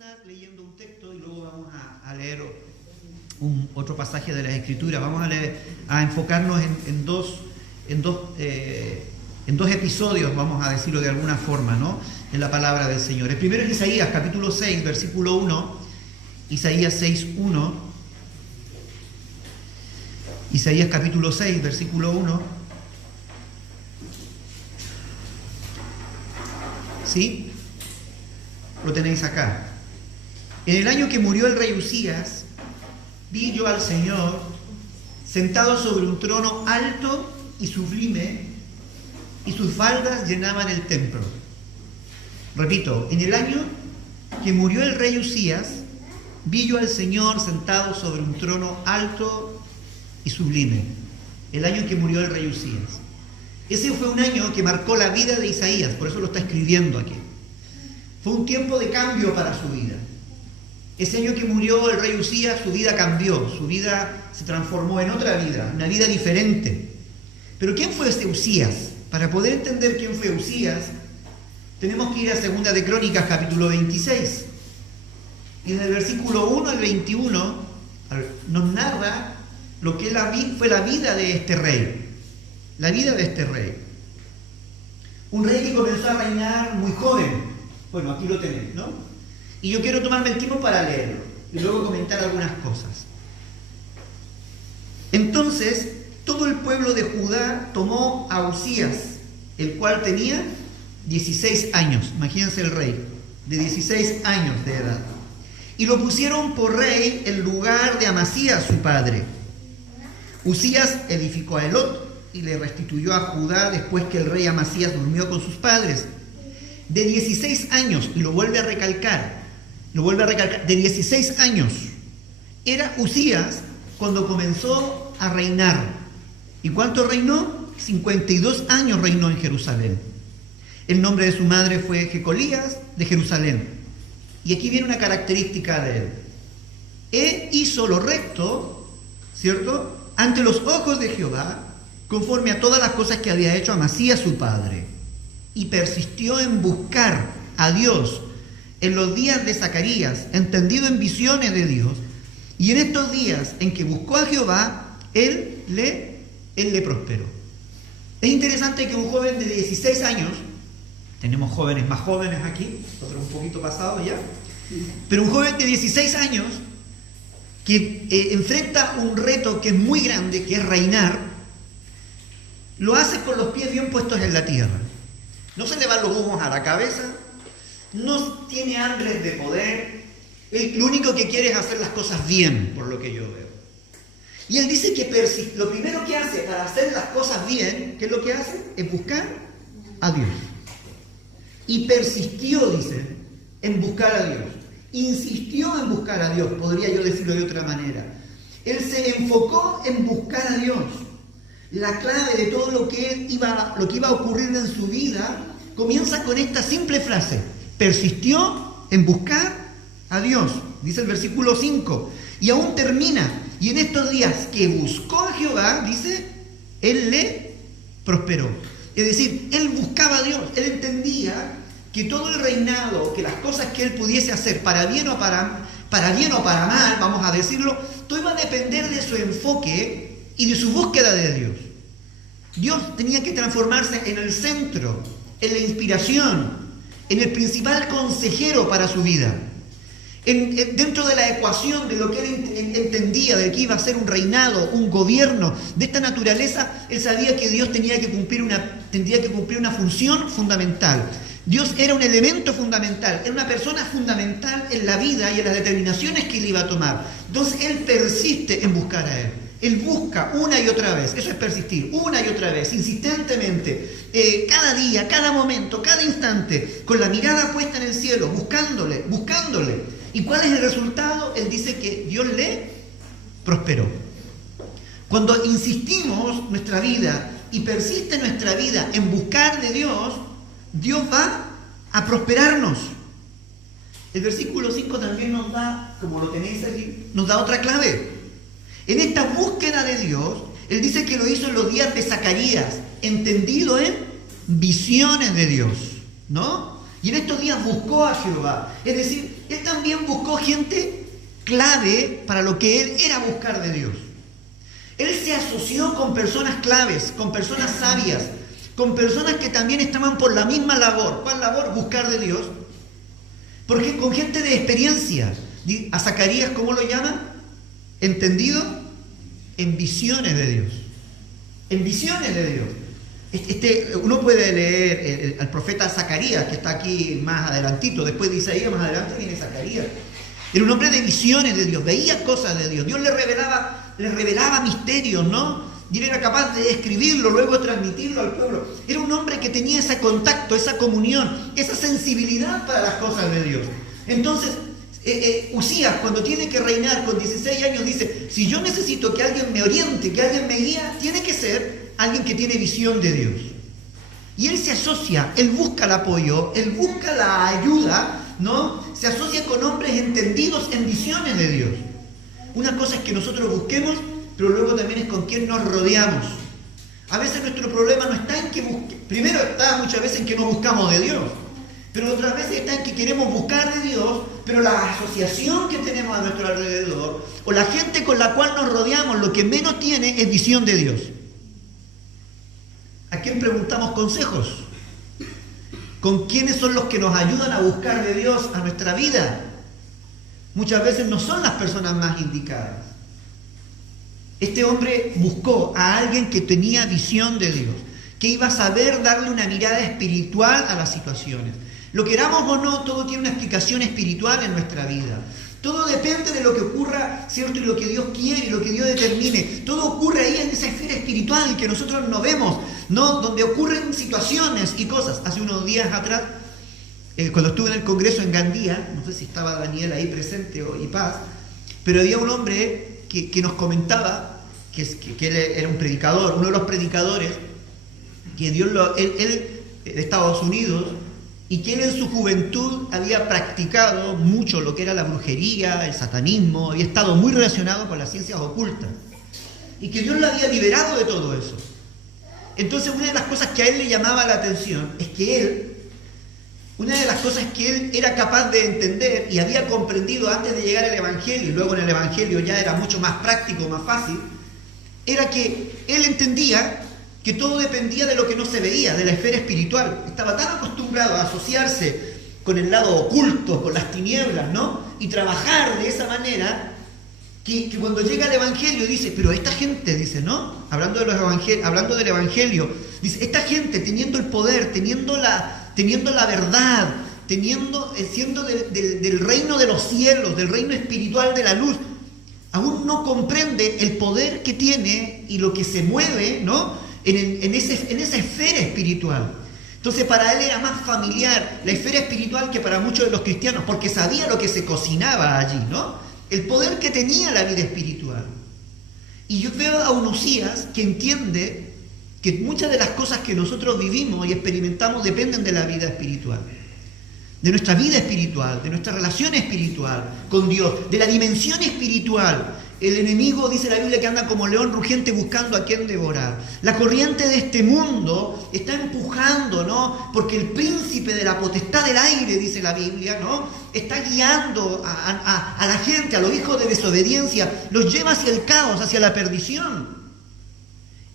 comenzar leyendo un texto y luego vamos a leer otro pasaje de las Escrituras. Vamos a enfocarnos en dos episodios, vamos a decirlo de alguna forma, ¿no? En la palabra del Señor. El primero es Isaías, capítulo 6, versículo 1. Isaías 6, 1. Isaías capítulo 6, versículo 1. ¿Sí? Lo tenéis acá. En el año que murió el rey Usías, vi yo al Señor sentado sobre un trono alto y sublime, y sus faldas llenaban el templo. Repito, en el año que murió el rey Usías, vi yo al Señor sentado sobre un trono alto y sublime. El año que murió el rey Usías. Ese fue un año que marcó la vida de Isaías, por eso lo está escribiendo aquí. Fue un tiempo de cambio para su vida. Ese año que murió el rey Usías, su vida cambió, su vida se transformó en otra vida, una vida diferente. Pero ¿quién fue ese Usías? Para poder entender quién fue Usías, tenemos que ir a 2 de Crónicas, capítulo 26. Y en el versículo 1 al 21 nos narra lo que fue la vida de este rey. La vida de este rey. Un rey que comenzó a reinar muy joven. Bueno, aquí lo tenéis, ¿no? Y yo quiero tomarme el tiempo para leerlo y luego comentar algunas cosas. Entonces, todo el pueblo de Judá tomó a Usías, el cual tenía 16 años. Imagínense el rey, de 16 años de edad. Y lo pusieron por rey en lugar de Amasías, su padre. Usías edificó a Elot y le restituyó a Judá después que el rey Amasías durmió con sus padres. De 16 años, y lo vuelve a recalcar, de 16 años, era Usías cuando comenzó a reinar. ¿Y cuánto reinó? 52 años reinó en Jerusalén. El nombre de su madre fue Jecolías de Jerusalén. Y aquí viene una característica de él. Él hizo lo recto, ¿cierto?, ante los ojos de Jehová, conforme a todas las cosas que había hecho Amasías su padre. Y persistió en buscar a Dios en los días de Zacarías, entendido en visiones de Dios. Y en estos días en que buscó a Jehová, él le prosperó. Es interesante que un joven de 16 años, tenemos jóvenes más jóvenes aquí, otros un poquito pasados ya, pero un joven de 16 años que enfrenta un reto que es muy grande, que es reinar, lo hace con los pies bien puestos en la tierra. No se le van los humos a la cabeza, no tiene hambre de poder, lo único que quiere es hacer las cosas bien, por lo que yo veo. Y él dice que lo primero que hace para hacer las cosas bien, ¿qué es lo que hace? Es buscar a Dios. Y persistió, dice, en buscar a Dios. Insistió en buscar a Dios, podría yo decirlo de otra manera. Él se enfocó en buscar a Dios. La clave de todo lo que iba a ocurrir en su vida comienza con esta simple frase: persistió en buscar a Dios, dice el versículo 5, y aún termina: y en estos días que buscó a Jehová, dice, él le prosperó. Es decir, él buscaba a Dios, él entendía que todo el reinado, que las cosas que él pudiese hacer para bien o para mal, vamos a decirlo, todo iba a depender de su enfoque y de su búsqueda de Dios. Dios tenía que transformarse en el centro, en la inspiración, en el principal consejero para su vida. Dentro de la ecuación de lo que él entendía de que iba a ser un reinado, un gobierno de esta naturaleza, él sabía que Dios tendría que cumplir una función fundamental. Dios era un elemento fundamental, era una persona fundamental en la vida y en las determinaciones que él iba a tomar. Entonces él persiste en buscar a él. Él busca una y otra vez, eso es persistir, una y otra vez, insistentemente, cada día, cada momento, cada instante, con la mirada puesta en el cielo, buscándole. ¿Y cuál es el resultado? Él dice que Dios le prosperó. Cuando insistimos nuestra vida y persiste nuestra vida en buscar de Dios, Dios va a prosperarnos. El versículo 5 también nos da, como lo tenéis aquí, nos da otra clave. En esta búsqueda de Dios, él dice que lo hizo en los días de Zacarías, entendido en visiones de Dios, ¿no? Y en estos días buscó a Jehová. Es decir, él también buscó gente clave para lo que él era buscar de Dios. Él se asoció con personas claves, con personas sabias, con personas que también estaban por la misma labor. ¿Cuál labor? Buscar de Dios. Porque con gente de experiencia. A Zacarías, ¿cómo lo llaman? ¿Entendido? En visiones de Dios. En visiones de Dios. Uno puede leer al profeta Zacarías, que está aquí más adelantito, después de Isaías, más adelante viene Zacarías. Era un hombre de visiones de Dios, veía cosas de Dios. Dios le revelaba misterios, ¿no? Y él era capaz de escribirlo, luego de transmitirlo al pueblo. Era un hombre que tenía ese contacto, esa comunión, esa sensibilidad para las cosas de Dios. Entonces, Usías, cuando tiene que reinar con 16 años, dice, si yo necesito que alguien me oriente, que alguien me guíe, tiene que ser alguien que tiene visión de Dios. Y él se asocia, él busca el apoyo, él busca la ayuda, ¿no? Se asocia con hombres entendidos en visiones de Dios. Una cosa es que nosotros busquemos, pero luego también es con quién nos rodeamos. A veces nuestro problema no está en que busquemos, primero está muchas veces en que no buscamos de Dios, pero otras veces está en que queremos buscar de Dios, pero la asociación que tenemos a nuestro alrededor, o la gente con la cual nos rodeamos, lo que menos tiene es visión de Dios. ¿A quién preguntamos consejos? ¿Con quiénes son los que nos ayudan a buscar de Dios a nuestra vida? Muchas veces no son las personas más indicadas. Este hombre buscó a alguien que tenía visión de Dios, que iba a saber darle una mirada espiritual a las situaciones. Lo queramos o no, todo tiene una explicación espiritual en nuestra vida. Todo depende de lo que ocurra, ¿cierto? Y lo que Dios quiere, y lo que Dios determine. Todo ocurre ahí en esa esfera espiritual que nosotros no vemos, ¿no? Donde ocurren situaciones y cosas. Hace unos días atrás, cuando estuve en el Congreso en Gandía, no sé si estaba Daniel ahí presente y Paz, pero había un hombre que nos comentaba que él era un predicador, uno de los predicadores, que Dios él de Estados Unidos, y que él en su juventud había practicado mucho lo que era la brujería, el satanismo, había estado muy relacionado con las ciencias ocultas, y que Dios lo había liberado de todo eso. Entonces, una de las cosas que a él le llamaba la atención es que una de las cosas que él era capaz de entender y había comprendido antes de llegar al Evangelio, y luego en el Evangelio ya era mucho más práctico, más fácil, era que él entendía que todo dependía de lo que no se veía, de la esfera espiritual. Estaba tan acostumbrado a asociarse con el lado oculto, con las tinieblas, ¿no? Y trabajar de esa manera, que cuando llega al Evangelio dice, pero esta gente, dice, ¿no? Hablando del Evangelio, dice, esta gente teniendo el poder, teniendo la verdad, siendo del reino de los cielos, del reino espiritual de la luz, aún no comprende el poder que tiene y lo que se mueve, ¿no? En esa esfera espiritual. Entonces para él era más familiar la esfera espiritual que para muchos de los cristianos, porque sabía lo que se cocinaba allí, ¿no? El poder que tenía la vida espiritual. Y yo veo a un Usías que entiende que muchas de las cosas que nosotros vivimos y experimentamos dependen de la vida espiritual, de nuestra vida espiritual, de nuestra relación espiritual con Dios, de la dimensión espiritual. El enemigo, dice la Biblia, que anda como león rugiente buscando a quien devorar. La corriente de este mundo está empujando, ¿no? Porque el príncipe de la potestad del aire, dice la Biblia, ¿no? Está guiando a la gente, a los hijos de desobediencia, los lleva hacia el caos, hacia la perdición.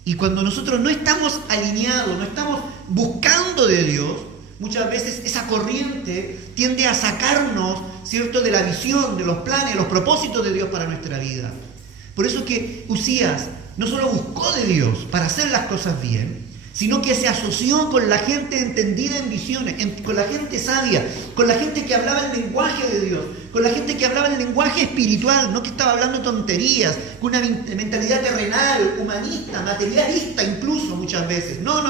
Y cuando nosotros no estamos alineados, no estamos buscando de Dios, muchas veces esa corriente tiende a sacarnos, ¿cierto?, de la visión, de los planes, los propósitos de Dios para nuestra vida. Por eso que Usías no solo buscó de Dios para hacer las cosas bien, sino que se asoció con la gente entendida en visiones, con la gente sabia, con la gente que hablaba el lenguaje de Dios, con la gente que hablaba el lenguaje espiritual, no que estaba hablando tonterías, con una mentalidad terrenal, humanista, materialista incluso muchas veces. No.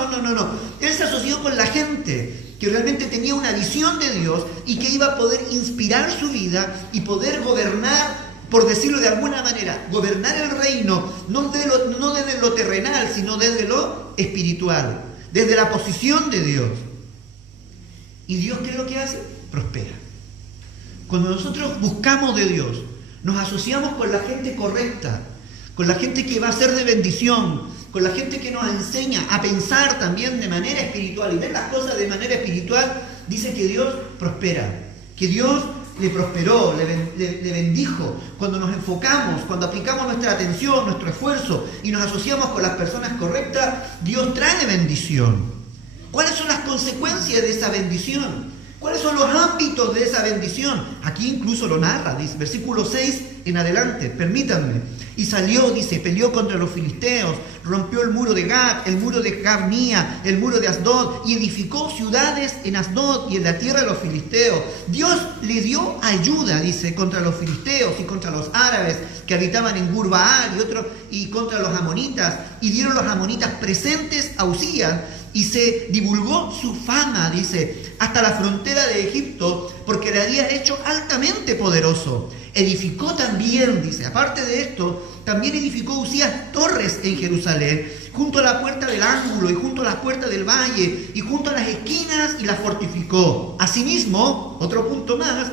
Él se asoció con la gente que realmente tenía una visión de Dios y que iba a poder inspirar su vida y poder gobernar, por decirlo de alguna manera, gobernar el reino, no desde lo terrenal, sino desde lo espiritual, desde la posición de Dios. ¿Y Dios qué es lo que hace? Prospera. Cuando nosotros buscamos de Dios, nos asociamos con la gente correcta, con la gente que va a ser de bendición, con la gente que nos enseña a pensar también de manera espiritual y ver las cosas de manera espiritual, dice que Dios prospera, que Dios le prosperó, le bendijo. Cuando nos enfocamos, cuando aplicamos nuestra atención, nuestro esfuerzo y nos asociamos con las personas correctas, Dios trae bendición. ¿Cuáles son las consecuencias de esa bendición? ¿Cuáles son los ámbitos de esa bendición? Aquí incluso lo narra, dice, versículo 6 en adelante, permítanme. Y salió, dice, peleó contra los filisteos, rompió el muro de Gat, el muro de Jabnía, el muro de Asdod, y edificó ciudades en Asdod y en la tierra de los filisteos. Dios le dio ayuda, dice, contra los filisteos y contra los árabes que habitaban en Gur-Baal y contra los amonitas, y dieron los amonitas presentes a Usías, y se divulgó su fama, dice, hasta la frontera de Egipto, porque le había hecho altamente poderoso. Edificó también, dice, aparte de esto, también edificó Usías torres en Jerusalén, junto a la puerta del ángulo y junto a las puertas del valle y junto a las esquinas, y las fortificó. Asimismo, otro punto más,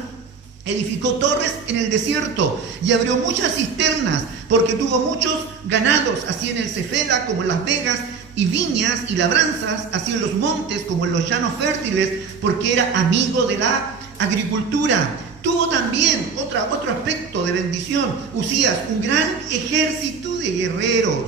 edificó torres en el desierto y abrió muchas cisternas, porque tuvo muchos ganados, así en el Cefela como en las vegas, y viñas y labranzas, así en los montes como en los llanos fértiles, porque era amigo de la agricultura. Tuvo también otro aspecto de bendición, Usías, un gran ejército de guerreros,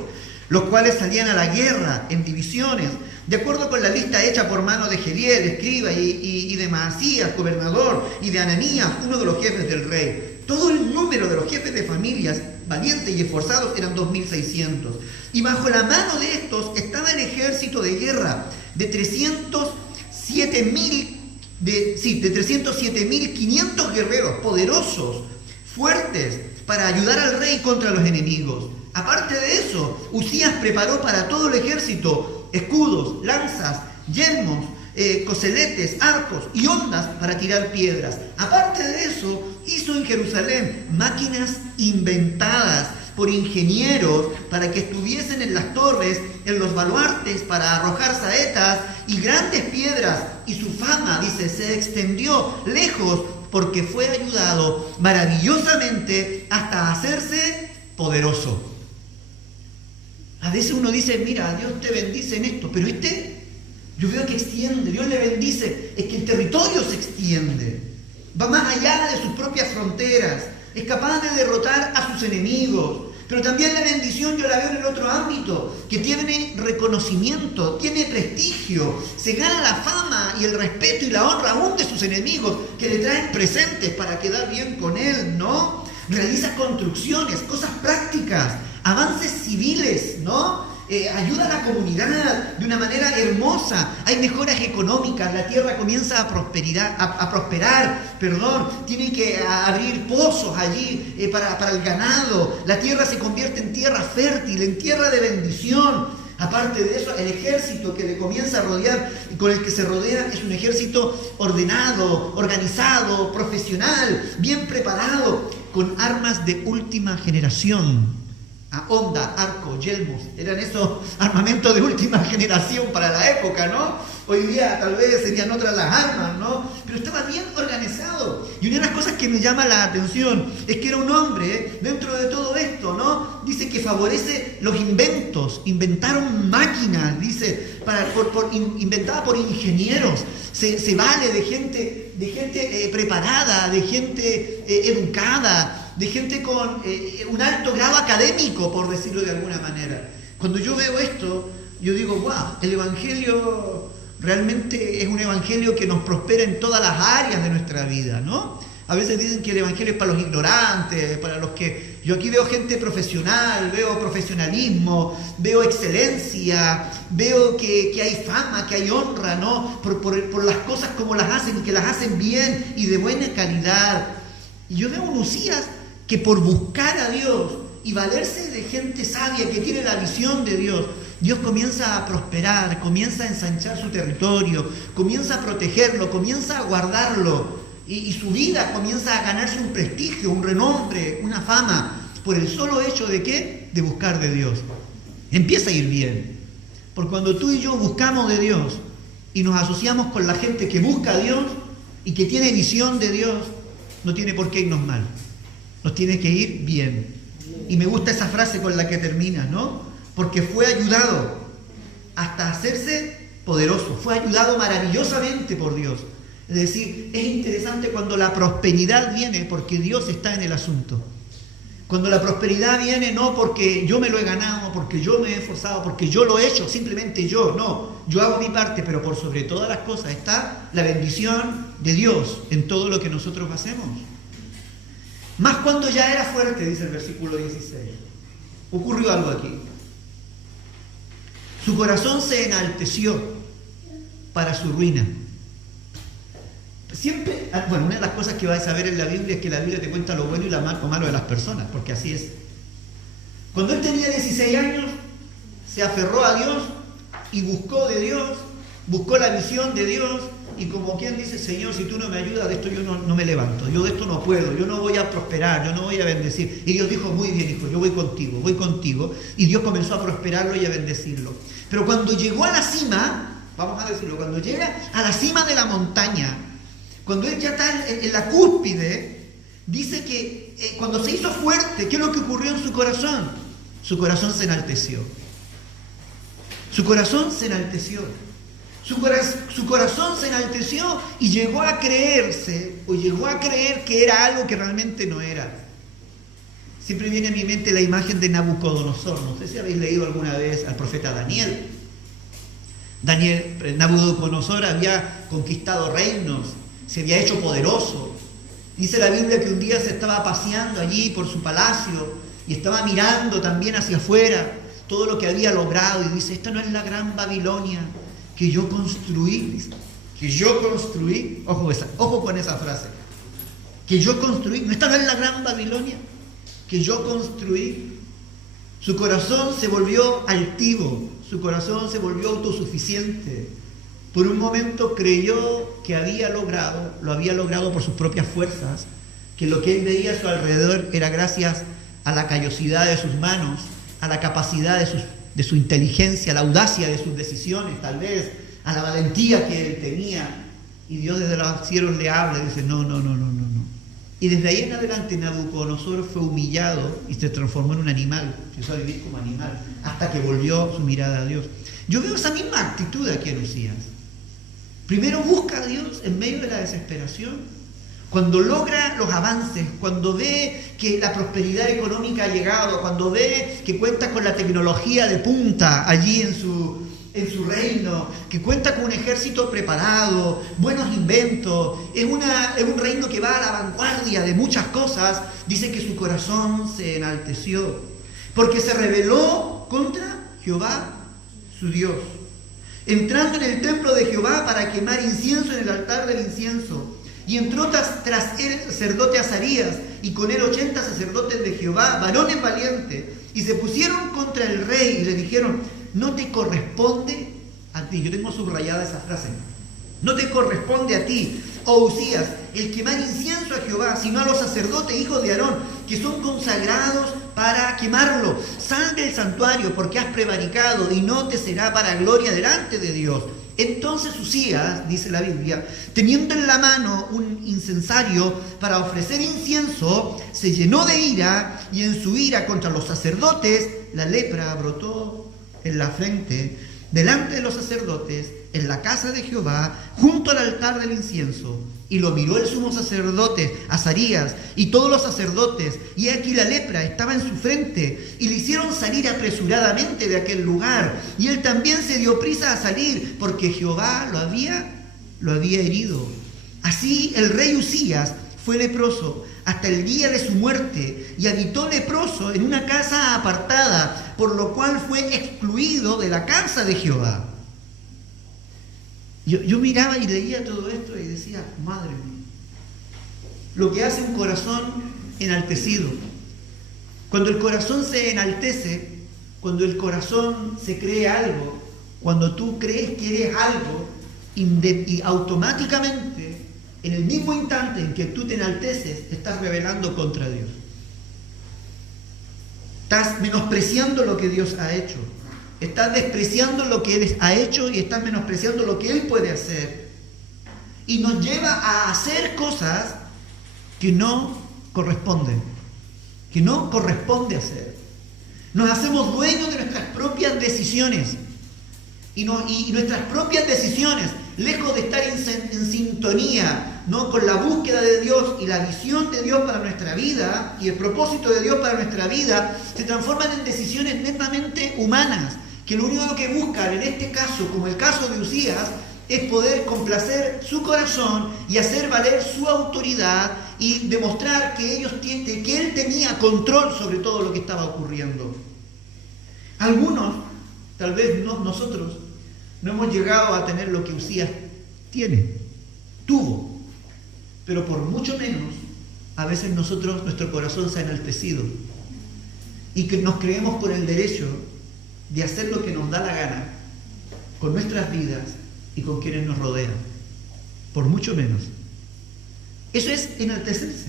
los cuales salían a la guerra en divisiones, de acuerdo con la lista hecha por mano de Gediel, escriba, y de Maasías, gobernador, y de Ananías, uno de los jefes del rey. Todo el número de los jefes de familias valientes y esforzados eran 2.600. Y bajo la mano de estos estaba el ejército de guerra de 307.500 guerreros poderosos, fuertes, para ayudar al rey contra los enemigos. Aparte de eso, Usías preparó para todo el ejército escudos, lanzas, yelmos, coseletes, arcos y hondas para tirar piedras. Aparte de eso, hizo en Jerusalén máquinas inventadas por ingenieros para que estuviesen en las torres, en los baluartes, para arrojar saetas y grandes piedras. Y su fama, dice, se extendió lejos, porque fue ayudado maravillosamente hasta hacerse poderoso. A veces uno dice, mira, Dios te bendice en esto, pero yo veo que extiende, Dios le bendice, es que el territorio se extiende, va más allá de sus propias fronteras, es capaz de derrotar a sus enemigos. Pero también la bendición yo la veo en el otro ámbito, que tiene reconocimiento, tiene prestigio, se gana la fama y el respeto y la honra aún de sus enemigos, que le traen presentes para quedar bien con él, ¿no? Realiza construcciones, cosas prácticas, avances civiles, ¿no? Ayuda a la comunidad de una manera hermosa, hay mejoras económicas, la tierra comienza a prosperar, tiene que abrir pozos allí para el ganado, la tierra se convierte en tierra fértil, en tierra de bendición. Aparte de eso, el ejército que le comienza a rodear y con el que se rodea es un ejército ordenado, organizado, profesional, bien preparado, con armas de última generación. Honda, arco, yelmos, eran esos armamentos de última generación para la época, ¿no? Hoy día tal vez serían otras las armas, ¿no? Pero estaba bien organizado. Y una de las cosas que me llama la atención es que era un hombre, dentro de todo esto, ¿no? Dice que favorece los inventos. Inventaron máquinas, dice, inventada por ingenieros. Se vale de gente preparada, de gente educada, de gente con un alto grado académico, por decirlo de alguna manera. Cuando yo veo esto, yo digo, wow, el Evangelio realmente es un Evangelio que nos prospera en todas las áreas de nuestra vida, ¿no? A veces dicen que el Evangelio es para los ignorantes, para los que... Yo aquí veo gente profesional, veo profesionalismo, veo excelencia, veo que hay fama, que hay honra, ¿no? Por las cosas como las hacen y que las hacen bien y de buena calidad. Y yo veo un Usías que por buscar a Dios y valerse de gente sabia que tiene la visión de Dios, Dios comienza a prosperar, comienza a ensanchar su territorio, comienza a protegerlo, comienza a guardarlo, y su vida comienza a ganarse un prestigio, un renombre, una fama, por el solo hecho de ¿qué? De buscar de Dios. Empieza a ir bien, porque cuando tú y yo buscamos de Dios y nos asociamos con la gente que busca a Dios y que tiene visión de Dios, no tiene por qué irnos mal, nos tiene que ir bien. Y me gusta esa frase con la que termina, ¿no? Porque fue ayudado hasta hacerse poderoso, fue ayudado maravillosamente por Dios. Es decir, es interesante cuando la prosperidad viene porque Dios está en el asunto. Cuando la prosperidad viene no porque yo me lo he ganado, porque yo me he esforzado, porque yo lo he hecho, simplemente yo. No, yo hago mi parte, pero por sobre todas las cosas está la bendición de Dios en todo lo que nosotros hacemos. Más cuando ya era fuerte, dice el versículo 16. Ocurrió algo aquí. Su corazón se enalteció para su ruina. Siempre, bueno, una de las cosas que vas a ver en la Biblia es que la Biblia te cuenta lo bueno y lo malo de las personas, porque así es. Cuando él tenía 16 años, se aferró a Dios y buscó de Dios, buscó la visión de Dios, y como quien dice, Señor, si tú no me ayudas, de esto yo no me levanto, yo de esto no puedo, yo no voy a prosperar, yo no voy a bendecir. Y Dios dijo, muy bien, hijo, yo voy contigo. Y Dios comenzó a prosperarlo y a bendecirlo. Pero cuando llegó a la cima, vamos a decirlo, cuando llega a la cima de la montaña, cuando él ya está en la cúspide, dice que cuando se hizo fuerte, ¿qué es lo que ocurrió en su corazón? Su corazón se enalteció. Su corazón se enalteció. Su corazón se enalteció y llegó a creer que era algo que realmente no era. Siempre viene a mi mente la imagen de Nabucodonosor. No sé si habéis leído alguna vez al profeta Daniel. Nabucodonosor había conquistado reinos, se había hecho poderoso. Dice la Biblia que un día se estaba paseando allí por su palacio y estaba mirando también hacia afuera todo lo que había logrado y dice, esta no es la gran Babilonia que yo construí, ojo con esa frase, que yo construí, esta no es la gran Babilonia que yo construí. Su corazón se volvió altivo, su corazón se volvió autosuficiente. Por un momento creyó que lo había logrado por sus propias fuerzas, que lo que él veía a su alrededor era gracias a la callosidad de sus manos, a la capacidad de su inteligencia, a la audacia de sus decisiones, tal vez, a la valentía que él tenía. Y Dios desde los cielos le habla y dice, no. Y desde ahí en adelante Nabucodonosor fue humillado y se transformó en un animal, empezó a vivir como animal, hasta que volvió su mirada a Dios. Yo veo esa misma actitud aquí en Usías. Primero busca a Dios en medio de la desesperación. Cuando logra los avances, cuando ve que la prosperidad económica ha llegado, cuando ve que cuenta con la tecnología de punta allí en su reino, que cuenta con un ejército preparado, buenos inventos, es un reino que va a la vanguardia de muchas cosas, dice que su corazón se enalteció, porque se rebeló contra Jehová, su Dios, entrando en el templo de Jehová para quemar incienso en el altar del incienso. Y entró tras él el sacerdote Azarías, y con él 80 sacerdotes de Jehová, varones valientes, y se pusieron contra el rey y le dijeron, no te corresponde a ti. Yo tengo subrayada esa frase. No te corresponde a ti, oh Usías, el quemar incienso a Jehová, sino a los sacerdotes, hijos de Aarón, que son consagrados para quemarlo. Sal del santuario, porque has prevaricado, y no te será para gloria delante de Dios. Entonces Usías, dice la Biblia, teniendo en la mano un incensario para ofrecer incienso, se llenó de ira, y en su ira contra los sacerdotes, la lepra brotó en la frente, delante de los sacerdotes, en la casa de Jehová, junto al altar del incienso. Y lo miró el sumo sacerdote Azarías y todos los sacerdotes, y aquí la lepra estaba en su frente, y le hicieron salir apresuradamente de aquel lugar, y él también se dio prisa a salir, porque Jehová lo había herido. Así el rey Usías fue leproso hasta el día de su muerte, y habitó leproso en una casa apartada, por lo cual fue excluido de la casa de Jehová. Yo miraba y leía todo esto y decía, madre mía, lo que hace un corazón enaltecido. Cuando el corazón se enaltece, cuando el corazón se cree algo, cuando tú crees que eres algo, y automáticamente, en el mismo instante en que tú te enalteces, te estás rebelando contra Dios. Estás menospreciando lo que Dios ha hecho. Estás despreciando lo que Él ha hecho y estás menospreciando lo que Él puede hacer. Y nos lleva a hacer cosas que no corresponden, que no corresponde hacer. Nos hacemos dueños de nuestras propias decisiones. Y nuestras propias decisiones lejos de estar en sintonía, ¿no?, con la búsqueda de Dios y la visión de Dios para nuestra vida y el propósito de Dios para nuestra vida, se transforman en decisiones netamente humanas, que lo único que buscan en este caso, como el caso de Uzías, es poder complacer su corazón y hacer valer su autoridad y demostrar que él tenía control sobre todo lo que estaba ocurriendo. Algunos, tal vez nosotros, no hemos llegado a tener lo que Uzías tuvo, pero por mucho menos, a veces nuestro corazón se ha enaltecido y que nos creemos con el derecho de hacer lo que nos da la gana con nuestras vidas y con quienes nos rodean, por mucho menos. Eso es enaltecerse.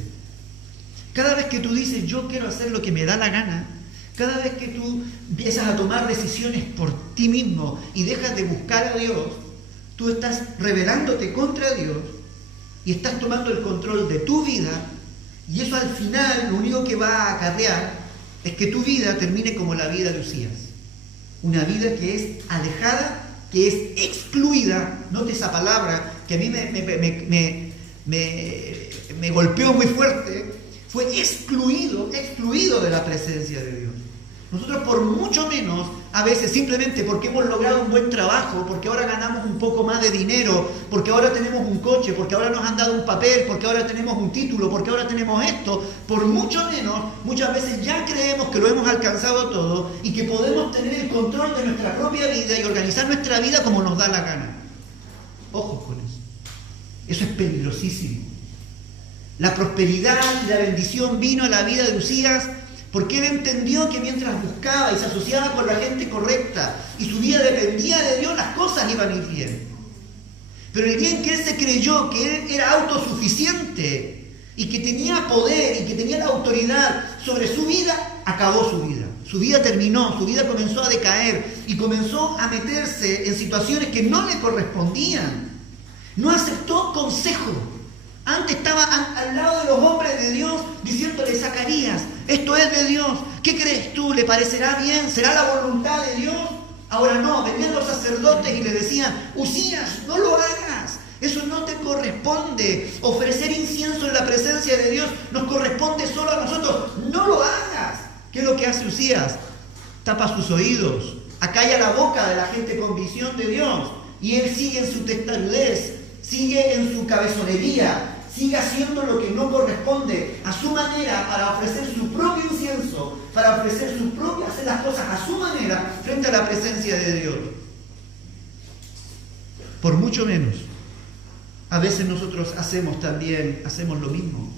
Cada vez que tú dices, yo quiero hacer lo que me da la gana, cada vez que tú empiezas a tomar decisiones por ti mismo y dejas de buscar a Dios, tú estás rebelándote contra Dios y estás tomando el control de tu vida, y eso al final lo único que va a acarrear es que tu vida termine como la vida de Uzías. Una vida que es alejada, que es excluida. Note esa palabra que a mí me golpeó muy fuerte. Fue excluido de la presencia de Dios. Nosotros por mucho menos, a veces simplemente porque hemos logrado un buen trabajo, porque ahora ganamos un poco más de dinero, porque ahora tenemos un coche, porque ahora nos han dado un papel, porque ahora tenemos un título, porque ahora tenemos esto, por mucho menos, muchas veces ya creemos que lo hemos alcanzado todo y que podemos tener el control de nuestra propia vida y organizar nuestra vida como nos da la gana. Ojo con eso. Eso es peligrosísimo. La prosperidad y la bendición vino a la vida de Uzías porque él entendió que mientras buscaba y se asociaba con la gente correcta y su vida dependía de Dios, las cosas iban a ir bien. Pero el día en que él se creyó que él era autosuficiente y que tenía poder y que tenía la autoridad sobre su vida, acabó su vida. Su vida terminó, su vida comenzó a decaer y comenzó a meterse en situaciones que no le correspondían. No aceptó consejo. Antes estaba al lado de los hombres de Dios diciéndole: Zacarías, esto es de Dios, ¿qué crees tú? ¿Le parecerá bien? ¿Será la voluntad de Dios? Ahora no, venían los sacerdotes y le decían: Uzías, no lo hagas, eso no te corresponde. Ofrecer incienso en la presencia de Dios nos corresponde solo a nosotros, no lo hagas. ¿Qué es lo que hace Uzías? Tapa sus oídos, acalla la boca de la gente con visión de Dios, y él sigue en su testarudez, sigue en su cabezonería, sigue haciendo lo que no corresponde a su manera para ofrecer su propio incienso, para ofrecer hacer las cosas a su manera frente a la presencia de Dios. Por mucho menos, a veces nosotros hacemos lo mismo.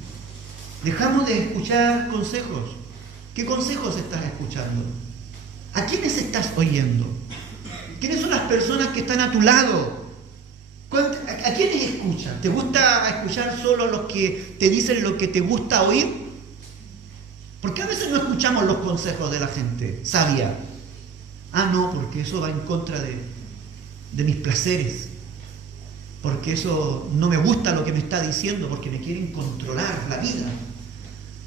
Dejamos de escuchar consejos. ¿Qué consejos estás escuchando? ¿A quiénes estás oyendo? ¿Quiénes son las personas que están a tu lado? ¿A quiénes escuchan? ¿Te gusta escuchar solo los que te dicen lo que te gusta oír? ¿Por qué a veces no escuchamos los consejos de la gente sabia? No, porque eso va en contra de mis placeres. Porque eso no me gusta lo que me está diciendo, porque me quieren controlar la vida.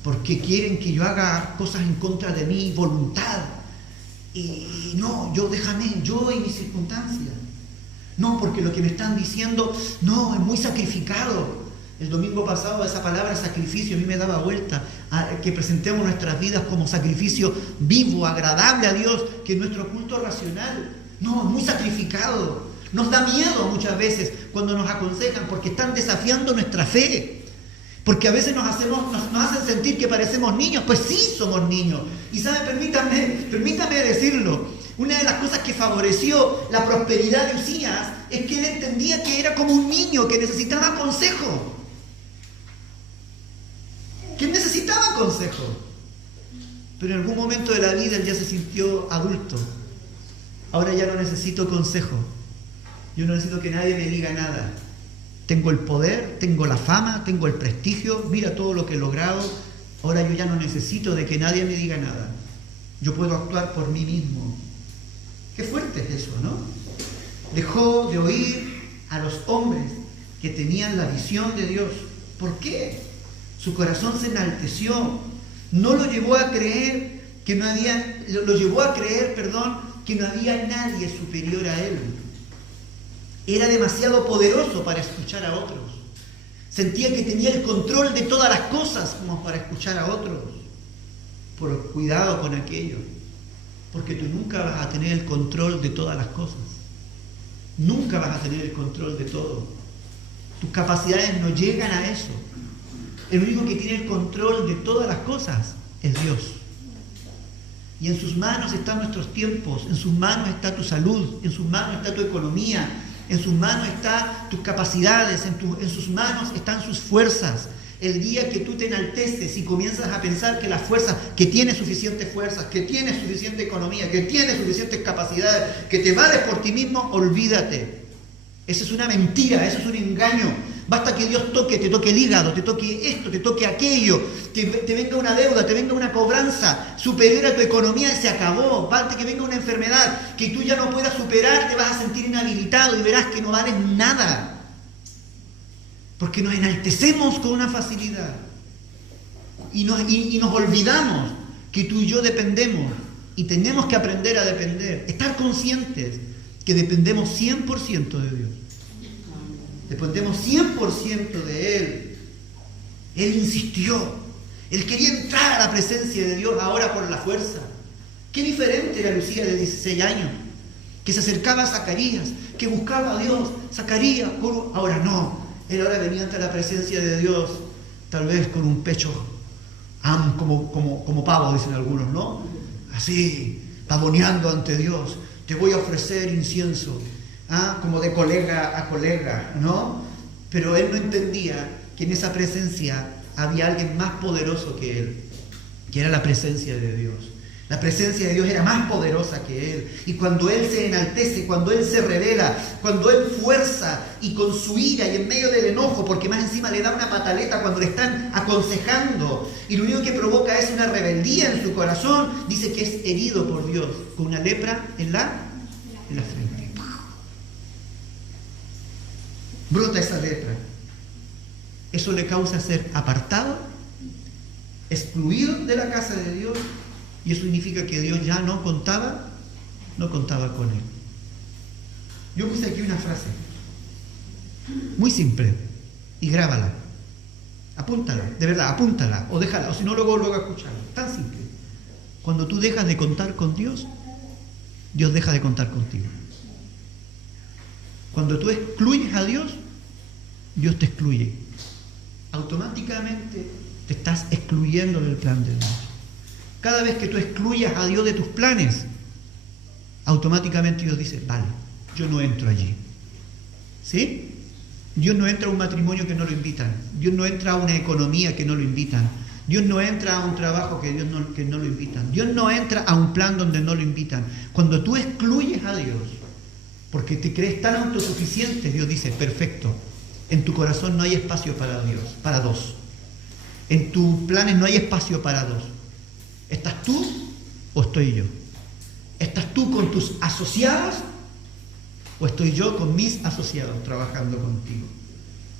Porque quieren que yo haga cosas en contra de mi voluntad. Y no, déjame, yo y mis circunstancias. No, porque lo que me están diciendo, no, es muy sacrificado. El domingo pasado esa palabra sacrificio a mí me daba vuelta, que presentemos nuestras vidas como sacrificio vivo, agradable a Dios, que es nuestro culto racional. No, es muy sacrificado. Nos da miedo muchas veces cuando nos aconsejan porque están desafiando nuestra fe. Porque a veces nos hacen sentir que parecemos niños. Pues sí, somos niños. Y ¿sabe? Permítame decirlo. Una de las cosas que favoreció la prosperidad de Uzías es que él entendía que era como un niño que necesitaba consejo. Que él necesitaba consejo. Pero en algún momento de la vida él ya se sintió adulto. Ahora ya no necesito consejo. Yo no necesito que nadie me diga nada. Tengo el poder, tengo la fama, tengo el prestigio. Mira todo lo que he logrado. Ahora yo ya no necesito de que nadie me diga nada. Yo puedo actuar por mí mismo. Qué fuerte es eso, ¿no? Dejó de oír a los hombres que tenían la visión de Dios. ¿Por qué? Su corazón se enalteció. No lo llevó a creer que no había, lo llevó a creer, que no había nadie superior a él. Era demasiado poderoso para escuchar a otros. Sentía que tenía el control de todas las cosas como para escuchar a otros. Por cuidado con aquello. Porque tú nunca vas a tener el control de todas las cosas. Nunca vas a tener el control de todo. Tus capacidades no llegan a eso. El único que tiene el control de todas las cosas es Dios. Y en sus manos están nuestros tiempos, en sus manos está tu salud, en sus manos está tu economía, en sus manos están tus capacidades, en sus manos están sus fuerzas. El día que tú te enalteces y comienzas a pensar que las fuerzas, que tienes suficientes fuerzas, que tienes suficiente economía, que tienes suficientes capacidades, que te vales por ti mismo, olvídate. Eso es una mentira, eso es un engaño. Basta que Dios te toque el hígado, te toque esto, te toque aquello, te venga una deuda, te venga una cobranza superior a tu economía y se acabó. Basta que venga una enfermedad que tú ya no puedas superar, te vas a sentir inhabilitado y verás que no vales nada. Porque nos enaltecemos con una facilidad y nos olvidamos que tú y yo dependemos y tenemos que aprender a depender, estar conscientes que dependemos 100% de Dios. Dependemos 100% de Él. Él insistió. Él quería entrar a la presencia de Dios ahora por la fuerza. Qué diferente era Lucía de 16 años, que se acercaba a Zacarías, que buscaba a Dios. Zacarías, ahora no. Él ahora venía ante la presencia de Dios, tal vez con un pecho como pavo, dicen algunos, ¿no? Así, pavoneando ante Dios. Te voy a ofrecer incienso. Como de colega a colega, ¿no? Pero él no entendía que en esa presencia había alguien más poderoso que él, que era la presencia de Dios. La presencia de Dios era más poderosa que él. Y cuando él se enaltece, cuando él se revela, cuando él fuerza y con su ira y en medio del enojo, porque más encima le da una pataleta cuando le están aconsejando, y lo único que provoca es una rebeldía en su corazón, dice que es herido por Dios, con una lepra en la frente. Brota esa lepra. Eso le causa ser apartado, excluido de la casa de Dios, y eso significa que Dios ya no contaba con él. Yo puse aquí una frase muy simple y grábala, apúntala, de verdad, apúntala o déjala, o si no luego escúchala. Tan simple. Cuando tú dejas de contar con Dios, Dios deja de contar contigo. Cuando tú excluyes a Dios, Dios te excluye. Automáticamente te estás excluyendo del plan de Dios. Cada vez que tú excluyas a Dios de tus planes, automáticamente Dios dice, vale, yo no entro allí. ¿Sí? Dios no entra a un matrimonio que no lo invitan. Dios no entra a una economía que no lo invitan. Dios no entra a un trabajo que no lo invitan. Dios no entra a un plan donde no lo invitan. Cuando tú excluyes a Dios, porque te crees tan autosuficiente, Dios dice, perfecto, en tu corazón no hay espacio para Dios, para dos. En tus planes no hay espacio para dos. ¿Estás tú o estoy yo? ¿Estás tú con tus asociados o estoy yo con mis asociados trabajando contigo?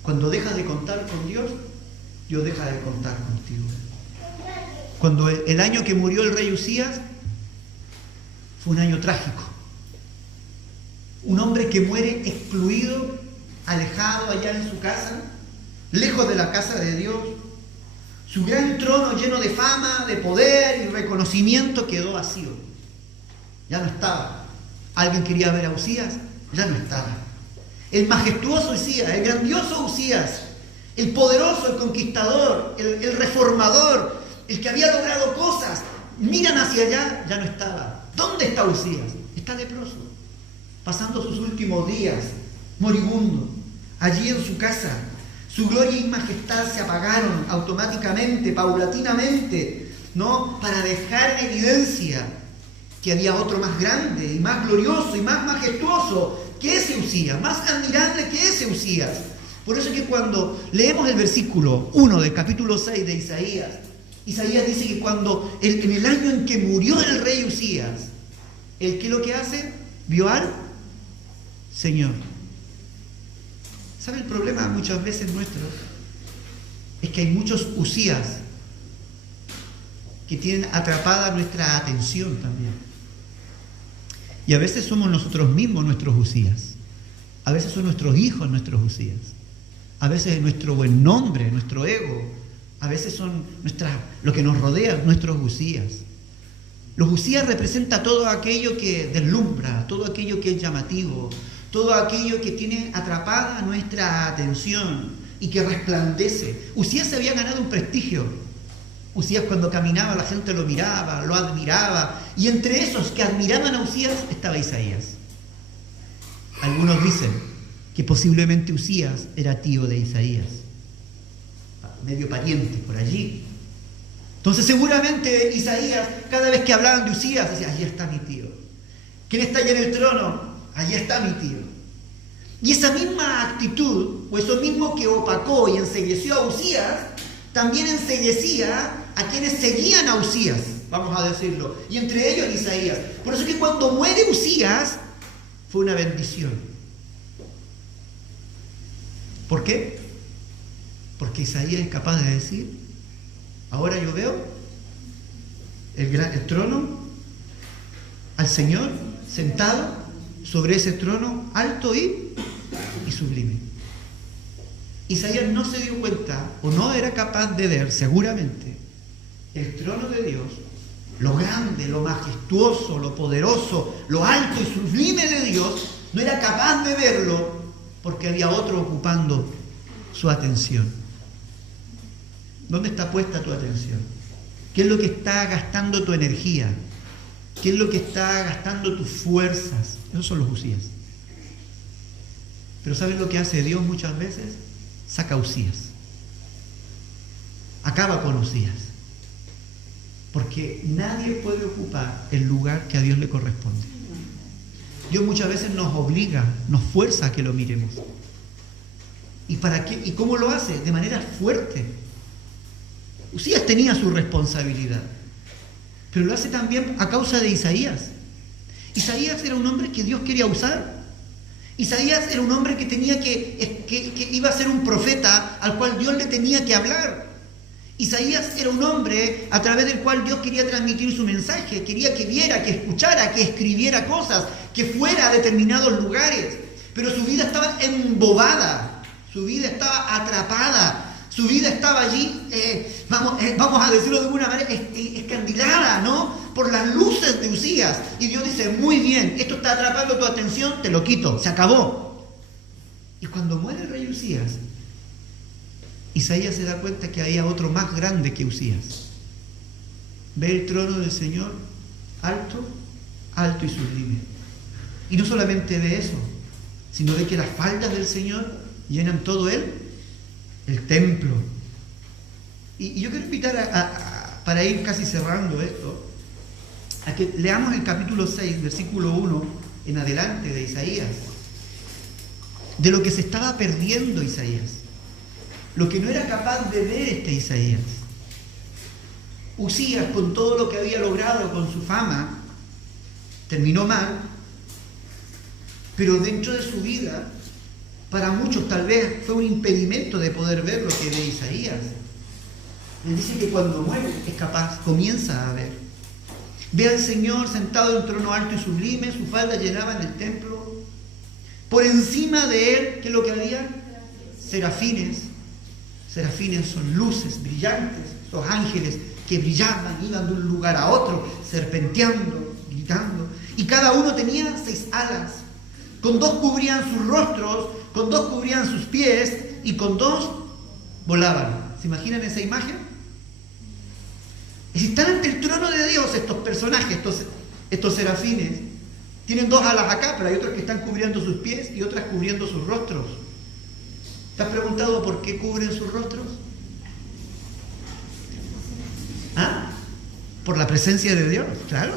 Cuando dejas de contar con Dios, Dios deja de contar contigo. Cuando el año que murió el rey Usías fue un año trágico. Un hombre que muere excluido, alejado allá en su casa, lejos de la casa de Dios. Su gran trono lleno de fama, de poder y reconocimiento quedó vacío. Ya no estaba. ¿Alguien quería ver a Usías? Ya no estaba. El majestuoso Usías, el grandioso Usías, el poderoso, el conquistador, el reformador, el que había logrado cosas, miran hacia allá, ya no estaba. ¿Dónde está Usías? Está leproso, pasando sus últimos días, moribundo, allí en su casa. Su gloria y majestad se apagaron automáticamente, paulatinamente, ¿no? Para dejar en evidencia que había otro más grande y más glorioso y más majestuoso que ese Usías, más admirable que ese Usías. Por eso es que cuando leemos el versículo 1 del capítulo 6 de Isaías, Isaías dice que cuando en el año en que murió el rey Usías, ¿qué es lo que hace? Vio al Señor. ¿Sabe el problema muchas veces nuestro? Es que hay muchos Usías que tienen atrapada nuestra atención también. Y a veces somos nosotros mismos nuestros Usías. A veces son nuestros hijos nuestros Usías. A veces es nuestro buen nombre, nuestro ego. A veces son lo que nos rodea, nuestros Usías. Los Usías representan todo aquello que deslumbra, todo aquello que es llamativo, todo aquello que tiene atrapada nuestra atención y que resplandece. Usías se había ganado un prestigio. Usías cuando caminaba la gente lo miraba, lo admiraba, y entre esos que admiraban a Usías estaba Isaías. Algunos dicen que posiblemente Usías era tío de Isaías, medio pariente por allí. Entonces seguramente Isaías, cada vez que hablaban de Usías, decía, allí está mi tío. ¿Quién está allí en el trono? Allí está mi tío. Y esa misma actitud, o eso mismo que opacó y encegueció a Usías, también enceguecía a quienes seguían a Usías, vamos a decirlo, y entre ellos Isaías. Por eso que cuando muere Usías, fue una bendición. ¿Por qué? Porque Isaías es capaz de decir, ahora yo veo el trono, al Señor sentado sobre ese trono alto y sublime. Isaías no se dio cuenta, o no era capaz de ver, seguramente, el trono de Dios, lo grande, lo majestuoso, lo poderoso, lo alto y sublime de Dios, no era capaz de verlo porque había otro ocupando su atención. ¿Dónde está puesta tu atención? ¿Qué es lo que está gastando tu energía? ¿Qué es lo que está gastando tus fuerzas? Esos son los Usías. Pero ¿sabes lo que hace Dios muchas veces? Saca a Usías. Acaba con Usías. Porque nadie puede ocupar el lugar que a Dios le corresponde. Dios muchas veces nos obliga, nos fuerza a que lo miremos. ¿Y para qué? ¿Y cómo lo hace? De manera fuerte. Usías tenía su responsabilidad, pero lo hace también a causa de Isaías. Isaías era un hombre que Dios quería usar. Isaías era un hombre que iba a ser un profeta al cual Dios le tenía que hablar. Isaías era un hombre a través del cual Dios quería transmitir su mensaje, quería que viera, que escuchara, que escribiera cosas, que fuera a determinados lugares. Pero su vida estaba embobada, su vida estaba atrapada, su vida estaba allí, vamos a decirlo de alguna manera, escandilada, ¿no? Por las luces de Usías. Y Dios dice, muy bien, esto está atrapando tu atención, te lo quito, se acabó. Y cuando muere el rey Usías, Isaías se da cuenta que había otro más grande que Usías. Ve el trono del Señor alto, alto y sublime. Y no solamente ve eso, sino ve que las faldas del Señor llenan todo el templo. Y yo quiero invitar para ir casi cerrando esto, a que leamos el capítulo 6, versículo 1 en adelante de Isaías, de lo que se estaba perdiendo Isaías, lo que no era capaz de ver este Isaías. Usías, con todo lo que había logrado con su fama, terminó mal, pero dentro de su vida, para muchos tal vez fue un impedimento de poder ver lo que ve Isaías. Él dice que cuando muere es capaz, comienza a ver. Ve al Señor sentado en un trono alto y sublime, su falda llenaba en el templo. Por encima de él, ¿qué es lo que había? Serafines. Serafines son luces brillantes, esos ángeles que brillaban, iban de un lugar a otro, serpenteando, gritando. Y cada uno tenía 6 alas. Con 2 cubrían sus rostros, con 2 cubrían sus pies y con 2 volaban. ¿Se imaginan esa imagen? Y si están ante el trono de Dios estos personajes, estos serafines, tienen 2 alas acá, pero hay otros que están cubriendo sus pies y otras cubriendo sus rostros. ¿Te has preguntado por qué cubren sus rostros? ¿Ah? Por la presencia de Dios, claro.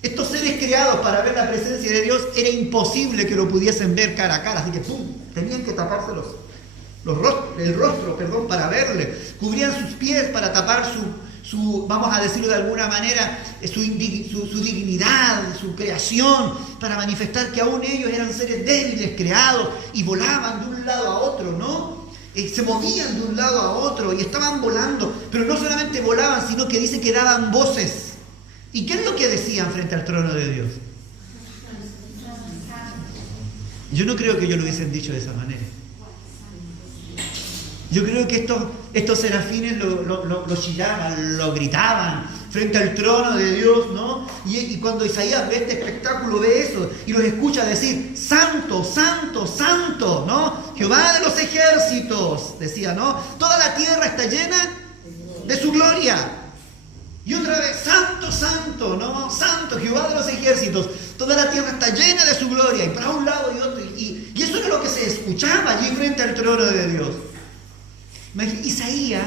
Estos seres creados para ver la presencia de Dios era imposible que lo pudiesen ver cara a cara, así que ¡pum! Tenían que taparse el rostro, para verle. Cubrían sus pies para tapar su, vamos a decirlo de alguna manera, su dignidad, su creación, para manifestar que aún ellos eran seres débiles, creados, y volaban de un lado a otro, ¿no? Se movían de un lado a otro y estaban volando, pero no solamente volaban, sino que dice que daban voces. ¿Y qué es lo que decían frente al trono de Dios? Yo no creo que ellos lo hubiesen dicho de esa manera. Yo creo que estos serafines lo chillaban, lo gritaban frente al trono de Dios, ¿no? Y cuando Isaías ve este espectáculo, ve eso, y los escucha decir, santo, santo, santo, ¿no? Jehová de los ejércitos, decía, ¿no? Toda la tierra está llena de su gloria. Y otra vez, santo, santo, ¿no? Santo, Jehová de los ejércitos. Toda la tierra está llena de su gloria. Y para un lado y otro. Y eso era lo que se escuchaba allí frente al trono de Dios. Isaías,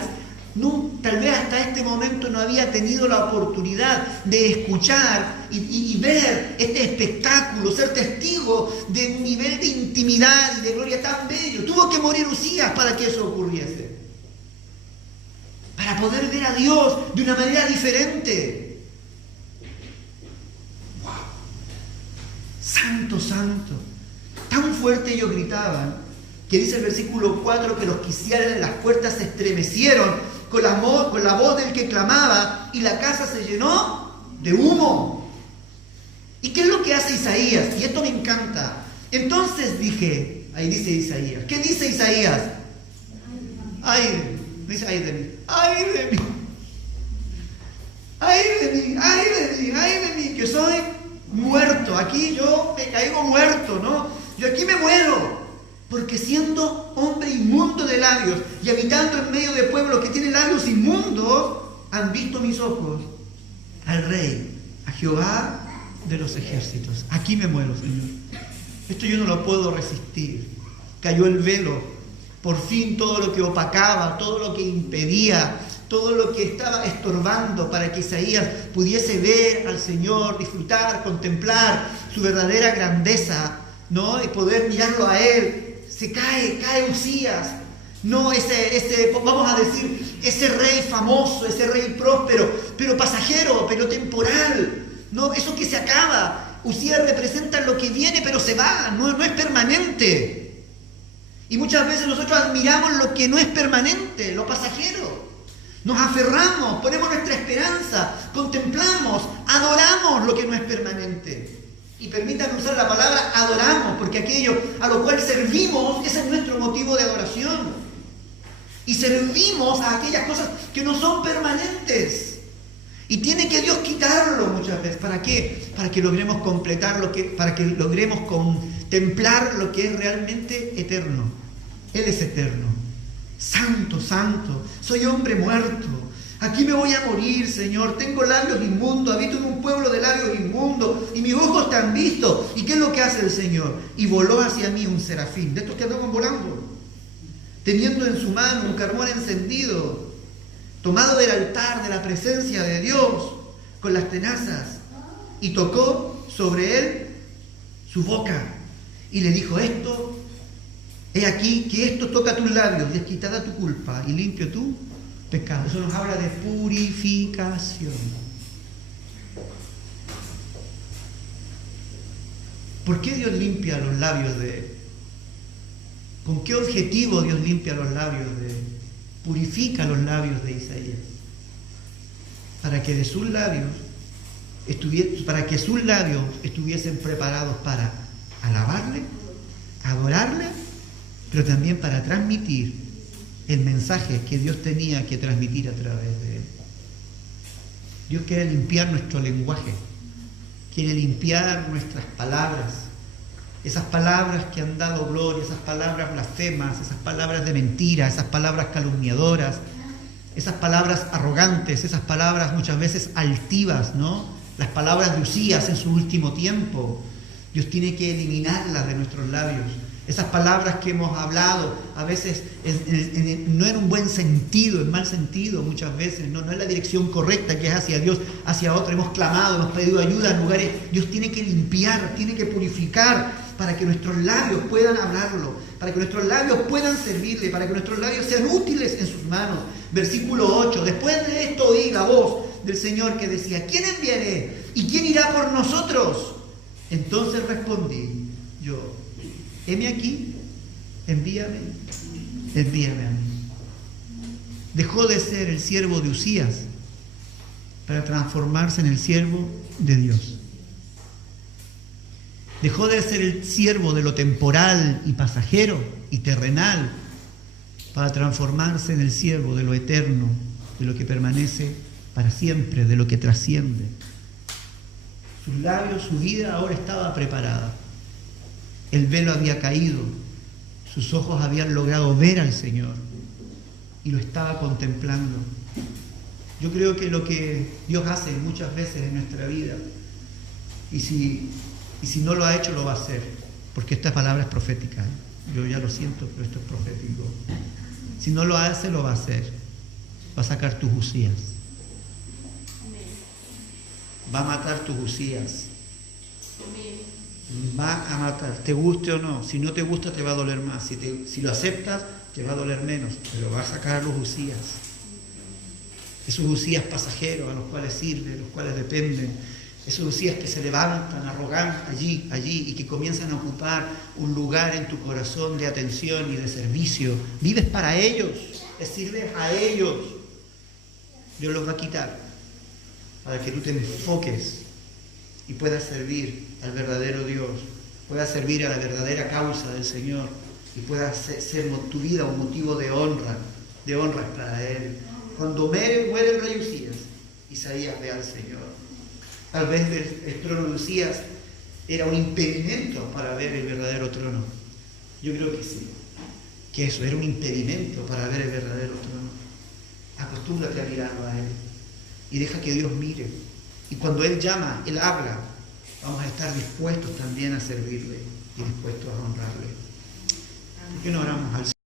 tal vez hasta este momento no había tenido la oportunidad de escuchar y ver este espectáculo, ser testigo de un nivel de intimidad y de gloria tan bello. Tuvo que morir Usías para que eso ocurriese. Para poder ver a Dios de una manera diferente. ¡Wow! Santo, santo. Tan fuerte ellos gritaban, que dice el versículo 4 que los quiciales de las puertas se estremecieron con la voz del que clamaba y la casa se llenó de humo. ¿Y qué es lo que hace Isaías? Y esto me encanta. Entonces dije, ahí dice Isaías, ¿qué dice Isaías? Ay, dice ay de mí, ay de mí, ay de mí, ay de mí, ay de mí, que soy muerto. Aquí yo me caigo muerto, ¿no? Yo aquí me muero. Porque siendo hombre inmundo de labios y habitando en medio de pueblos que tienen labios inmundos, han visto mis ojos al Rey, a Jehová de los ejércitos. Aquí me muero, Señor. Esto yo no lo puedo resistir. Cayó el velo. Por fin todo lo que opacaba, todo lo que impedía, todo lo que estaba estorbando para que Isaías pudiese ver al Señor, disfrutar, contemplar su verdadera grandeza, ¿no? Y poder mirarlo a Él. Se cae Usías, no vamos a decir, ese rey famoso, ese rey próspero, pero pasajero, pero temporal, no, eso que se acaba. Usías representa lo que viene, pero se va, no es permanente. Y muchas veces nosotros admiramos lo que no es permanente, lo pasajero. Nos aferramos, ponemos nuestra esperanza, contemplamos, adoramos lo que no es permanente. Y permítanme usar la palabra adoramos, porque aquello a lo cual servimos, ese es nuestro motivo de adoración. Y servimos a aquellas cosas que no son permanentes. Y tiene que Dios quitarlo muchas veces. ¿Para qué? Para que logremos completar para que logremos contemplar lo que es realmente eterno. Él es eterno. Santo, santo, soy hombre muerto. Aquí me voy a morir, Señor. Tengo labios inmundos, habito en un pueblo de labios inmundos y mis ojos te han visto. ¿Y qué es lo que hace el Señor? Y voló hacia mí un serafín, de estos que andaban volando, teniendo en su mano un carbón encendido, tomado del altar de la presencia de Dios, con las tenazas, y tocó sobre él su boca y le dijo, he aquí que esto toca tus labios, y es quitada tu culpa y limpio tu pecado. Eso nos habla de purificación. ¿Por qué Dios limpia los labios de él? ¿Con qué objetivo Dios limpia los labios de él? Purifica los labios de Isaías. Para que sus labios estuviesen preparados para alabarle, adorarle, pero también para transmitir el mensaje que Dios tenía que transmitir a través de él. Dios quiere limpiar nuestro lenguaje, quiere limpiar nuestras palabras, esas palabras que han dado gloria, esas palabras blasfemas, esas palabras de mentira, esas palabras calumniadoras, esas palabras arrogantes, esas palabras muchas veces altivas, ¿no? Las palabras de Usías en su último tiempo. Dios tiene que eliminarlas de nuestros labios. Esas palabras que hemos hablado, a veces no en un buen sentido, en mal sentido muchas veces, no es la dirección correcta que es hacia Dios, hacia otro. Hemos clamado, hemos pedido ayuda en lugares. Dios tiene que limpiar, tiene que purificar para que nuestros labios puedan hablarlo, para que nuestros labios puedan servirle, para que nuestros labios sean útiles en sus manos. Versículo 8, después de esto oí la voz del Señor que decía, ¿quién enviaré? ¿Y quién irá por nosotros? Entonces respondí yo, heme aquí, envíame a mí. Dejó de ser el siervo de Usías para transformarse en el siervo de Dios. Dejó de ser el siervo de lo temporal y pasajero y terrenal para transformarse en el siervo de lo eterno, de lo que permanece para siempre, de lo que trasciende. Sus labios, su vida ahora estaba preparada. El velo había caído, sus ojos habían logrado ver al Señor y lo estaba contemplando. Yo creo que lo que Dios hace muchas veces en nuestra vida, y si no lo ha hecho, lo va a hacer, porque esta palabra es profética. Yo ya lo siento, pero esto es profético. Si no lo hace, lo va a hacer. Va a sacar tus Usías. Va a matar tus Usías. Va a matar, te guste o no. Si no te gusta, te va a doler más. Si lo aceptas, te va a doler menos, pero va a sacar a los Usías. Esos Usías pasajeros a los cuales sirven, los cuales dependen. Esos Usías que se levantan arrogantes allí y que comienzan a ocupar un lugar en tu corazón de atención y de servicio. Vives para ellos, les sirves a ellos. Dios los va a quitar para que tú te enfoques y puedas servir al verdadero Dios, puedas servir a la verdadera causa del Señor y puedas ser tu vida un motivo de honra para Él. Cuando muere el rey Usías, Isaías ve al Señor. Tal vez el trono de Usías era un impedimento para ver el verdadero trono. Yo creo que sí, que eso era un impedimento para ver el verdadero trono. Acostúmbrate a mirarlo a Él y deja que Dios mire. Y cuando Él llama, Él habla, vamos a estar dispuestos también a servirle y dispuestos a honrarle. ¿Por qué no oramos al Señor?